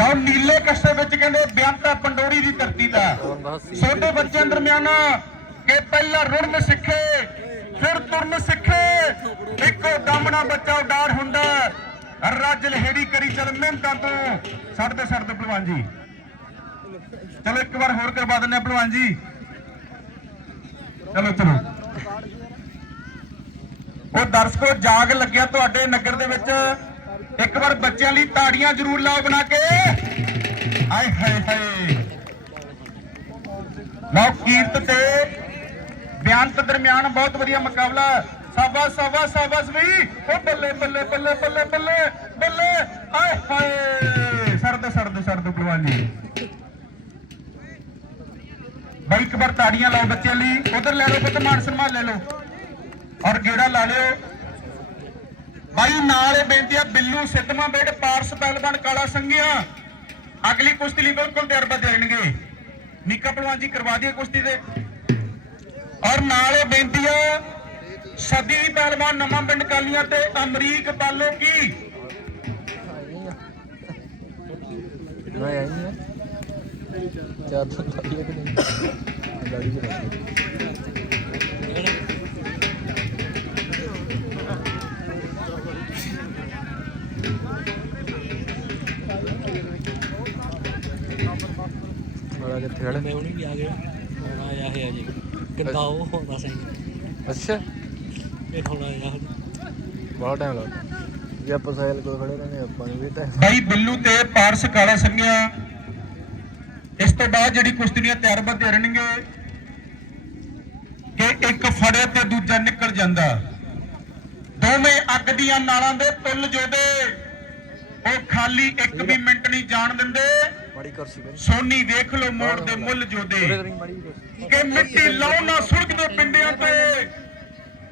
ਲਓ ਨੀਲੇ ਕਸ਼ਤੇ ਵਿੱਚ ਕਹਿੰਦੇ ਬਿਆੰਤਾ ਪੰਡੋਰੀ ਦੀ ਧਰਤੀ ਦਾ ਛੋਟੇ ਬੱਚਿਆਂ ਦਰਮਿਆਨ ਕਿ ਪਹਿਲਾਂ ਰੁੜਨ ਸਿੱਖੇ, ਫਿਰ ਤੁਰਨ ਸਿੱਖੇ। ਇੱਕੋ ਦਮਣਾ ਬੱਚਾ ਉਡਾਰ ਹੁੰਦਾ ਰੱਜ ਲਹੇੜੀ ਕਰੀ ਚੱਲ ਮਿਹਨਤਾਂ ਤੋਂ। ਛੱਡਦੇ ਛੱਡਦੇ ਭਲਵਾਨ ਜੀ। ਚਲੋ ਇੱਕ ਵਾਰ ਹੋਰ ਕਰਵਾ ਦਿੰਦੇ ਆ ਭਲਵਾਨ ਜੀ। ਚਲੋ ਚਲੋ। ਉਹ ਦਰਸ਼ਕੋ, ਜਾਗ ਲੱਗਿਆ ਤੁਹਾਡੇ ਨਗਰ ਦੇ ਵਿੱਚ। ਇੱਕ ਵਾਰ ਬੱਚਿਆਂ ਲਈ ਤਾੜੀਆਂ ਜ਼ਰੂਰ ਲਾਓ ਬਣਾ ਕੇ। ਆਏ ਹਾਏ ਹਾਏ। ਲਓ, ਕੀਰਤ ਤੇ ਬਿਆੰਤ ਦਰਮਿਆਨ ਬਹੁਤ ਵਧੀਆ ਮੁਕਾਬਲਾ। ਸਾਬਾਸ ਸਾਬਾਸ ਸਾਬਾਸ ਵੀ। ਉਹ ਬੱਲੇ ਬੱਲੇ ਬੱਲੇ ਬੱਲੇ ਬੱਲੇ ਬੱਲੇ। ਆਏ ਹਾਏ। ਸਰਦ ਸਰਦ ਸਰਦ ਪਹਿਲਵਾਨ ਜੀ ਬਾਈ, ਇੱਕ ਵਾਰ ਤਾੜੀਆਂ ਲਾਓ ਬੱਚਿਆਂ ਲਈ। ਉਧਰ ਲੈ ਲਓ, ਪੁੱਤ, ਮਾਨ ਸਨਮਾਨ ਲੈ ਲਓ। ਔਰ ਗੇੜਾ ਲਾ ਲਿਓ। ਬਾਈ, ਨਾਲ ਇਹ ਬੇਨਤੀ ਆ, ਬਿੱਲੂ ਸਿੱਧਵਾਂ ਬੇੜ ਪਾਰਸ ਪਹਿਲਵਾਨ, ਕਾਲਾ ਸੰਗਿਆ ਅਗਲੀ ਕੁਸ਼ਤੀ ਲਈ ਬਿਲਕੁਲ ਤਜਰਬਾ ਦੇਣਗੇ ਨਿੱਕਾ ਪਹਿਲਵਾਨ ਜੀ, ਕਰਵਾ ਦਿਓ ਕੁਸ਼ਤੀ ਦੇ ਔਰ ਨਾਲ ਇਹ ਬੇਨਤੀ ਆ, ਸਦੀ ਪਹਿਲਵਾਨ ਨਵਾਂ ਪਿੰਡ ਕਾਲੀਆਂ ਤੇ ਅਮਰੀਕ ਪਾਲੋ ਕੀ? ਮੈਂ ਆਈ ਹੈ ਚਾਰ ਤਾਂ ਖਾਲੀ ਕਿ ਨਹੀਂ? ਗਾੜੀ ਕਿੱਥੇ ਖੜੇ ਮੈਂ ਹੁਣੀ ਵੀ ਆ ਗਿਆ। ਹੁਣ ਆਇਆ ਹੈ ਜੀ। ਕਿੰਦਾ ਉਹ ਹੁੰਦਾ ਸੀ ਅੱਛਾ। ਇਹ ਹੁਣ ਆਇਆ ਬੜਾ ਟਾਈਮ ਲੱਗਦਾ ਜੇ ਆਪਾਂ ਸਾਇਲ ਕੋਲ ਖੜੇ ਰਹਿੰਦੇ ਆਪਾਂ ਨੂੰ ਵੀ ਟਾਈਮ ਬਾਈ ਬਿੱਲੂ ਤੇ ਪਾਰਸ ਕਾਲਾ ਸੰਗਿਆ ਇਸ ਤੋਂ ਬਾਅਦ ਜਿਹੜੀ ਕੁਸ਼ਤੀਆਂ ਤਿਆਰ ਬਤੇ ਰਹਿਣਗੇ ਕਿ ਇੱਕ ਫੜੇ ਤੇ ਦੂਜਾ ਨਿਕਲ ਜਾਂਦਾ। ਦੋਵੇਂ ਅੱਗ ਦੀਆਂ ਨਾਲਾਂ ਦੇ ਪੁੱਲ ਜੋਦੇ ਉਹ ਖਾਲੀ ਇੱਕ ਵੀ ਮਿੰਟ ਨਹੀਂ ਜਾਣ ਦਿੰਦੇ। ਸੋਨੀ ਵੇਖ ਲੋ ਮੋੜ ਦੇ ਮੁੱਲ ਜੋਦੇ ਕਿ ਮਿੱਟੀ ਲਾਉ ਨਾ ਸੁਰਗਦੇ ਪਿੰਡਿਆਂ ਤੇ।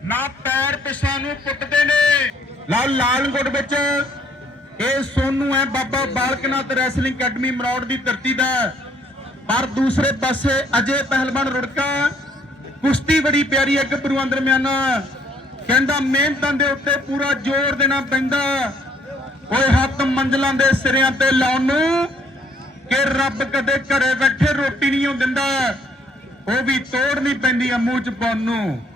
ਨਾ ਪੈਰ ਪਿਛਾਂ ਨੂੰ ਪੁੱਟਦੇ ਨੇ। ਲਾਲ ਲਾਲਗੁੱਡ ਵਿੱਚ ਇਹ ਸੋਨੂ ਹੈ ਬਾਬਾ ਬਾਲਕਨਾਥ ਰੈਸਲਿੰਗ ਅਕੈਡਮੀ ਮਰੌੜ ਦੀ ਧਰਤੀ ਦਾ। ਪਰ ਦੂਸਰੇ ਪਾਸੇ ਅਜੇ ਪਹਿਲਵਾਨ ਰੁੜਕਾ ਕੁਸ਼ਤੀ ਬੜੀ ਪਿਆਰੀ ਹੈ ਗੱਭਰੂਆਂ ਦਰਮਿਆਨ। ਕਹਿੰਦਾ ਮਿਹਨਤਾਂ ਦੇ ਉੱਤੇ ਪੂਰਾ ਜ਼ੋਰ ਦੇਣਾ ਪੈਂਦਾ। ਓਏ ਹੱਥ ਮੰਜ਼ਲਾਂ ਦੇ ਸਿਰਿਆਂ ਤੇ ਲਾਉਣ ਨੂੰ ਕਿ ਰੱਬ ਕਦੇ ਘਰੇ ਬੈਠੇ ਰੋਟੀ ਨਹੀਂ ਓ ਦਿੰਦਾ। ਉਹ ਵੀ ਤੋੜ ਨਹੀਂ ਪੈਂਦੀ ਆ ਮੂੰਹ ਚ ਪਾਉਣ ਨੂੰ।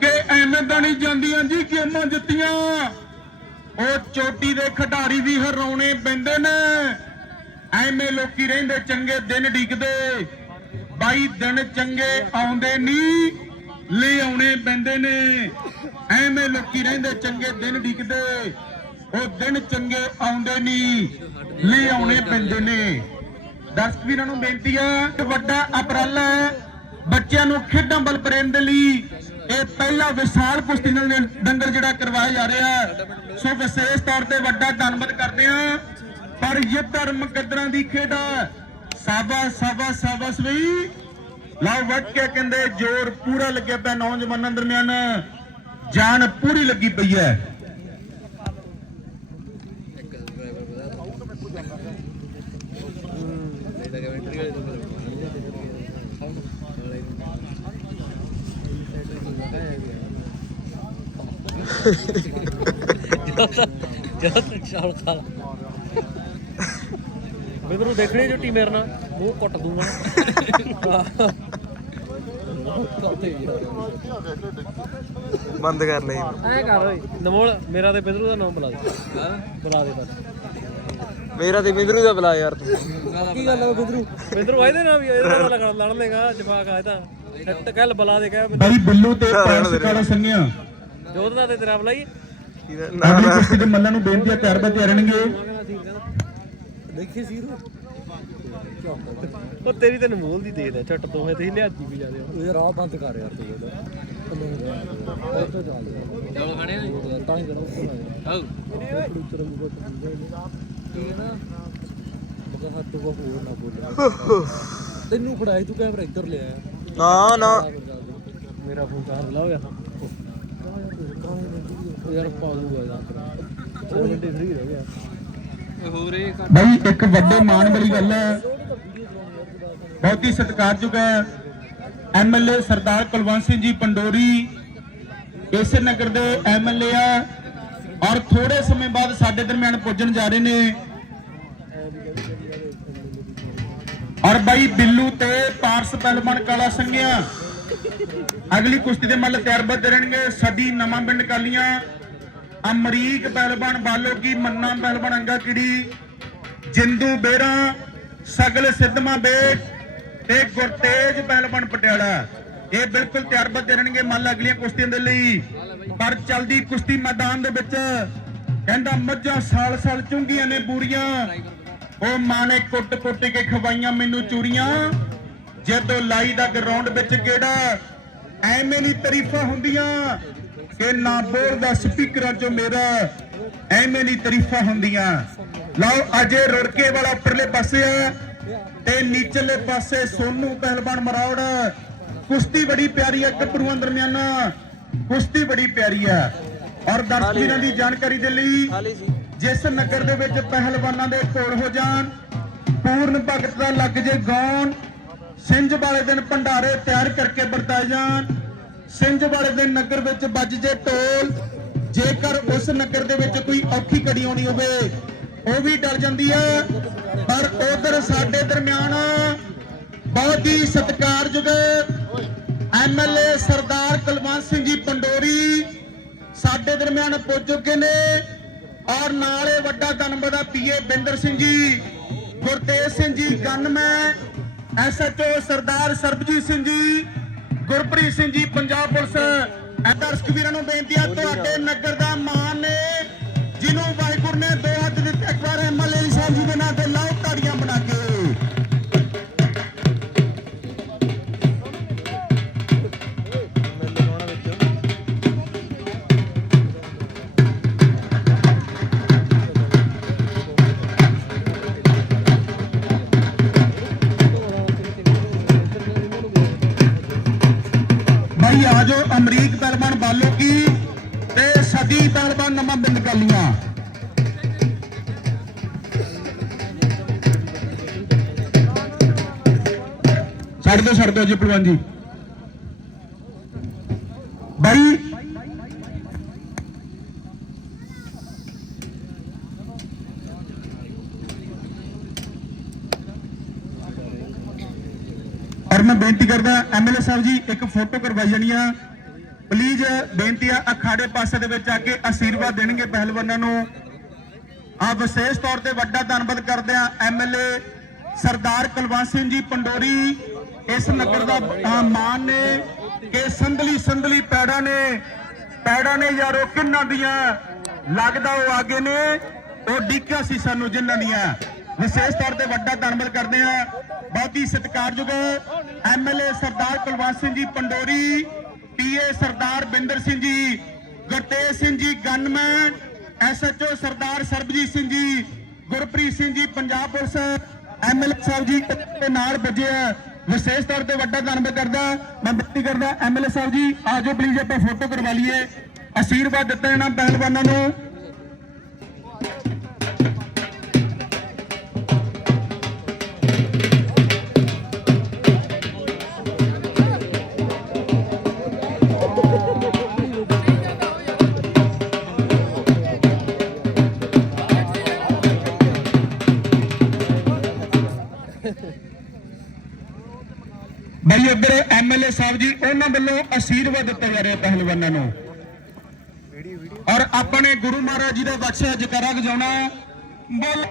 ਕਿ ਐਵੇਂ ਤਾਂ ਨਹੀਂ ਜਾਂਦੀਆਂ ਜੀ ਗੇਮਾਂ ਜਿੱਤੀਆਂ। ਉਹ ਚੋਟੀ ਦੇ ਖਿਡਾਰੀ ਵੀ ਹਰਾਉਣੇ ਪੈਂਦੇ ਨੇ। ਐਵੇਂ ਲੋਕੀ ਰਹਿੰਦੇ ਚੰਗੇ ਦਿਨ ਢੀਕਦੇ ਬਾਈ ਦਿਨ ਚੰਗੇ ਆਉਂਦੇ ਨਹੀਂ, ਲੈ ਆਉਣੇ ਪੈਂਦੇ ਨੇ। ਐਵੇਂ ਲੋਕੀ ਰਹਿੰਦੇ ਚੰਗੇ ਦਿਨ ਢੀਕਦੇ ਉਹ ਦਿਨ ਚੰਗੇ ਆਉਂਦੇ ਨਹੀਂ, ਲੈ ਆਉਣੇ ਪੈਂਦੇ ਨੇ। ਦਰਸ਼ਕ ਵੀਰਾਂ ਨੂੰ ਬੇਨਤੀ ਹੈ ਕਿ ਵੱਡਾ ਅਪਰਾਲਾ ਹੈ। ਬੱਚਿਆਂ ਨੂੰ ਖੇਡਾਂ ਵੱਲ ਪ੍ਰੇਮ ਦੇ ਲਈ ਇਹ ਪਹਿਲਾ ਵਿਸ਼ਾਲ ਕੁਸ਼ਤੀ ਨਾਲ ਦੰਗਲ ਜਿਹੜਾ ਕਰਵਾਇਆ ਜਾ ਰਿਹਾ ਹੈ। ਸੋ ਵਿਸ਼ੇਸ਼ ਤੌਰ ਤੇ ਵੱਡਾ ਧੰਨਵਾਦ ਕਰਦੇ ਹਾਂ। ਪਰ ਇਹ ਧਰਮ ਕਦਰਾਂ ਦੀ ਖੇਡ ਹੈ ਸਾਬਾ ਸਾਬਾ ਸਾਬਸ ਵੀ ਲਓ ਵੱਟ ਕੇ ਕਹਿੰਦੇ, ਜ਼ੋਰ ਪੂਰਾ ਲੱਗਿਆ ਪਿਆ ਨੌਜਵਾਨਾਂ ਦਰਮਿਆਨ। ਜਾਨ ਪੂਰੀ ਲੱਗੀ ਪਈ ਹੈ। ਜਦੋਂ ਤੱਕ ਸ਼ਾਲ ਖਾ ਲਾ ਮੈਨੂੰ ਦੇਖਣੀ ਜੁੱਟੀ ਮੇਰੇ ਨਾਲ। ਮੂੰਹ ਕੁੱਟ ਦੂੰਗਾ। ਬੰਦ ਕਰ ਲਈ। ਐ ਕਰ ਓਏ। ਨਮੋਲ ਮੇਰਾ ਤੇ ਬਿੰਦਰੂ ਦਾ ਨਾਮ ਬੁਲਾ ਦੇ। ਬੁਲਾ ਦੇ ਬਸ। ਮੇਰਾ ਤੇ ਮਿੰਦਰੂ ਦਾ ਬੁਲਾ ਯਾਰ ਤੂੰ। ਕੀ ਗੱਲ ਆ ਬਿੰਦਰੂ? ਬਿੰਦਰੂ ਇਹਦੇ ਨਾਲ ਵੀ ਇਹਦੇ ਨਾਲ ਲੜ ਲੜ ਲੇਗਾ ਜਵਾਕ ਆ ਇਹਦਾ ਤੇ। ਕੱਲ ਬੁਲਾ ਦੇ ਕਹਿ ਬਾਈ ਬਿੱਲੂ ਤੇ ਪਾਸ ਕਾਲਾ ਸੰਗਿਆ ਜੋਤ ਦਾ ਤੇ ਤੇਰਾ ਬੁਲਾਈ ਅਗਲੀ ਨਾ ਕੁਸ਼ਤੀ ਦੇ ਮੱਲਾਂ ਨੂੰ ਬੇਨਤੀ ਹੈ ਤਿਆਰ ਬਤੇ ਰਹਿਣਗੇ। ਦੇਖੀ ਜ਼ੀਰੋ ਉਹ ਤੇਰੀ ਤੈਨੂੰ ਮੂਲ ਦੀ ਦੇਖਦਾ ਛੱਟ ਤੇ ਹੀ ਲਿਆਜੀ ਵੀ ਜਾਂਦੇ ਉਹ ਯਾਰ ਆ ਬੰਦ ਕਰ ਯਾਰ ਤੂੰ ਇਹਦਾ। ਉਹ ਤੋਂ ਚੱਲ ਚਲ ਖਾਣੇ ਨੇ ਤਾਂ ਹੀ ਕਰਾਂ ਆਉ ਪ੍ਰੋਡਿਊਸਰ ਨੂੰ ਬਹੁਤ ਠੀਕ ਹੈ ਨਾ ਬਗਾ ਹੱਥ ਤੋਂ ਹੋਰ ਨਾ ਬੋਲ। ਤੈਨੂੰ ਫੜਾਈ ਤੂੰ ਕੈਮਰਾ ਇੱਧਰ ਲਿਆ। ਨਾ ਨਾ। ਮੇਰਾ ਫੋਨ ਕਰ ਲਾ ਹੋਇਆ ਯਾਰ ਪਾ ਦੂਗਾ ਯਾਰ ਉਹ ਘੰਟੇ ਫ੍ਰੀ ਰਹਿ ਗਿਆ ਹੋਰ ਇੱਕ ਵੱਡੇ ਮਾਣ ਵਾਲੀ ਗੱਲ ਹੈ। ਬਹੁਤ ਹੀ ਸਤਿਕਾਰਯੋਗ ਹੈ। ਐਮਐਲਏ ਸਰਦਾਰ ਕੁਲਵੰਤ ਸਿੰਘ ਜੀ ਪੰਡੋਰੀ ਇਸੇ ਨਗਰ ਦੇ ਐਮਐਲਏ ਆ ਔਰ ਥੋੜੇ ਸਮੇਂ ਬਾਅਦ ਸਾਡੇ ਦਰਮਿਆਨ ਪੁੱਜਣ ਜਾ ਰਹੇ ਨੇ। ਔਰ ਬਾਈ ਬਿੱਲੂ ਤੇ ਪਾਰਸ ਪਹਿਲਵਾਨ ਕਾਲਾ ਸੰਗਿਆ ਅਗਲੀ ਕੁਸ਼ਤੀ ਦੇ ਮੱਲ ਤਿਆਰ ਬੱਧ ਰਹਿਣਗੇ ਸਦੀ ਨਵਾਂ ਪਿੰਡ ਕਾਲੀਆਂ, ਅਮਰੀਕ ਪਹਿਲਵਾਨ ਬਾਲੋ ਕੀ ਮੰਨਾ ਪਹਿਲਵਾਨ ਅੰਗਾ ਕਿੜੀ ਜਿੰਦੂ ਬੇਰਾ, ਸਗਲ ਸਿੱਧਮਾ ਬੇਟ ਤੇ ਗੁਰਤੇਜ ਪਹਿਲਵਾਨ ਪਟਿਆਲਾ। ਇਹ ਬਿਲਕੁਲ ਤਿਆਰ ਬੱਧ ਰਹਿਣਗੇ ਮੱਲ ਅਗਲੀਆਂ ਕੁਸ਼ਤੀਆਂ ਦੇ ਲਈ। ਪਰ ਚਲਦੀ ਕੁਸ਼ਤੀ ਮੈਦਾਨ ਦੇ ਵਿੱਚ ਕਹਿੰਦਾ ਮੱਝਾਂ ਸਾਲ ਸਾਲ ਚੁੰਗੀਆਂ ਨੇ ਬੂਰੀਆਂ। ਉਹ ਮਾਂ ਨੇ ਕੁੱਟ ਕੁੱਟ ਕੇ ਖਵਾਈਆਂ ਮੈਨੂੰ ਚੂਰੀਆਂ। ਜਦੋਂ ਲਾਈ ਦਾ ਗਰਾਊਂਡ ਵਿੱਚ ਕਿਹੜਾ ਐਵੇਂ ਨਹੀਂ ਤਾਰੀਫਾਂ ਹੁੰਦੀਆਂ ਕਿ ਨਾ ਬੋਲਦਾ ਸਪੀਕਰਾਂ ਚੋਂ ਮੇਰਾ ਐਵੇਂ ਨਹੀਂ ਤਾਰੀਫਾਂ ਹੁੰਦੀਆਂ। ਲਓ ਅਜੇ ਰੁੜਕੇ ਵਾਲਾ ਉੱਪਰਲੇ ਪਾਸੇ ਆ ਤੇ ਨੀਚਲੇ ਪਾਸੇ ਸੋਨੂ ਪਹਿਲਵਾਨ ਮਰੌੜ ਕੁਸ਼ਤੀ ਬੜੀ ਪਿਆਰੀ ਹੈ ਗੱਭਰੂਆਂ ਦਰਮਿਆਨ। ਕੁਸ਼ਤੀ ਬੜੀ ਪਿਆਰੀ ਹੈ ਔਰ ਦਰਸ਼ਕ ਦੀ ਜਾਣਕਾਰੀ ਦੇ ਲਈ ਜਿਸ ਨਗਰ ਦੇ ਵਿੱਚ ਪਹਿਲਵਾਨਾਂ ਦੇ ਘੋੜ ਹੋ ਜਾਣ। ਪੂਰਨ ਭਗਤ ਦਾ ਲੱਗ ਜੇ ਗਾਉਣ। ਸਿੰਜ ਵਾਲੇ ਦਿਨ ਭੰਡਾਰੇ ਤਿਆਰ ਕਰਕੇ ਵਰਤਾਏ ਜਾਣ। ਸਿੰਜ ਵਾਲੇ ਦਿਨ ਨਗਰ ਵਿੱਚ ਵੱਜ ਜੇ ਢੋਲ ਜੇਕਰ ਉਸ ਨਗਰ ਦੇ ਵਿੱਚ ਕੋਈ ਔਖੀ ਘੜੀ ਆਉਣੀ ਹੋਵੇ, ਉਹ ਵੀ ਡਰ ਜਾਂਦੀ ਹੈ। ਪਰ ਉਧਰ ਸਾਡੇ ਦਰਮਿਆਨ ਬਹੁਤ ਹੀ ਸਤਿਕਾਰਯੋਗ ਐਮਐਲਏ ਸਰਦਾਰ ਕੁਲਵੰਤ ਸਿੰਘ ਜੀ ਪੰਡੋਰੀ ਸਾਡੇ ਦਰਮਿਆਨ ਪੁੱਜ ਚੁੱਕੇ ਨੇ ਔਰ ਨਾਲੇ ਵੱਡਾ ਧੰਨਵਾਦ ਆ ਪੀਏ Binder Singh ji, Gurtej Singh ji, gunman SHO Sardar Sarabjit Singh ji, Gurpreet Singh ji, Punjab police. ਦਰਸ਼ਕ ਵੀਰਾਂ ਨੂੰ ਬੇਨਤੀ ਆ, ਤੁਹਾਡੇ ਨਗਰ ਦਾ ਮਾਨ ਨੇ, ਜਿਹਨੂੰ ਛੱਡ ਦਿਓ ਛੱਡ ਦਿਓ ਜੀ ਪਹਿਲਵਾਨ ਜੀ। ਭਾਈ ਔਰ ਮੈਂ ਬੇਨਤੀ ਕਰਦਾ ਐਮਐਲਏ ਸਾਹਿਬ ਜੀ, ਇੱਕ ਫੋਟੋ ਕਰਵਾਈ ਜਾਣੀ ਆ। ਪਲੀਜ਼ ਬੇਨਤੀ ਆ, ਅਖਾੜੇ ਪਾਸੇ ਦੇ ਵਿੱਚ ਆ ਕੇ ਆਸ਼ੀਰਵਾਦ ਦੇਣਗੇ ਪਹਿਲਵਾਨਾਂ ਨੂੰ। ਆ ਵਿਸ਼ੇਸ਼ ਤੌਰ ਤੇ ਵੱਡਾ ਧੰਨਵਾਦ ਕਰਦੇ ਆ ਐਮਐਲਏ ਸਰਦਾਰ ਕੁਲਵੰਤ ਸਿੰਘ ਜੀ ਪੰਡੋਰੀ ਇਸ ਨਗਰ ਦਾ ਮਾਨ ਨੇ ਕਿ ਸੰਧਲੀ ਸੰਧਲੀ ਪੈੜਾਂ ਨੇ ਪੈੜਾਂ ਨੇ ਯਾਰੋ ਕਿੰਨਾਂ ਦੀਆਂ ਲੱਗਦਾ ਉਹ ਆਗੇ ਨੇ, ਉਹ ਡਿੱਕਿਆ ਸੀ ਸਾਨੂੰ ਜਿਨ੍ਹਾਂ ਦੀਆਂ। ਵਿਸ਼ੇਸ਼ ਤੌਰ ਤੇ ਵੱਡਾ ਧੰਨਵਾਦ ਕਰਦੇ ਆ ਬਹੁਤ ਹੀ ਸਤਿਕਾਰਯੋਗ ਐਮਐਲਏ ਸਰਦਾਰ ਕੁਲਵੰਤ ਸਿੰਘ ਜੀ ਪੰਡੋਰੀ, ਪੀਏ ਸਰਦਾਰ Binder Singh ji, Gurtej Singh ji gunman SHO Sardar Sarabjit Singh ji, Gurpreet Singh ji, Punjab police MLA Sahib ji ਦੇ ਨਾਲ ਵੱਜਿਆ ਵਿਸ਼ੇਸ਼ ਤੌਰ ਤੇ ਵੱਡਾ ਧੰਨਵਾਦ ਕਰਦਾ। ਮੈਂ ਬੇਨਤੀ ਕਰਦਾ, ਐਮਐਲਏ ਸਾਹਿਬ ਜੀ ਆਜੋ ਪਲੀਜ਼ ਆਪਾਂ ਫੋਟੋ ਕਰਵਾ ਲਈਏ। ਆਸ਼ੀਰਵਾਦ ਦਿੱਤਾ ਇਹਨਾਂ ਪਹਿਲਵਾਨਾਂ ਨੂੰ। ਬਈ ਇੱਧਰ ਐਮਐਲਏ ਸਾਹਿਬ ਜੀ, ਉਹਨਾਂ ਵੱਲੋਂ ਆਸ਼ੀਰਵਾਦ ਦਿੱਤਾ ਜਾ ਰਿਹਾ ਪਹਿਲਵਾਨਾਂ ਨੂੰ। ਔਰ ਆਪਣੇ ਗੁਰੂ ਮਹਾਰਾਜ ਜੀ ਦਾ ਬਖਸ਼ਿਆ ਜਕਰਾ ਗਜਾਉਣਾ ਬੋਲ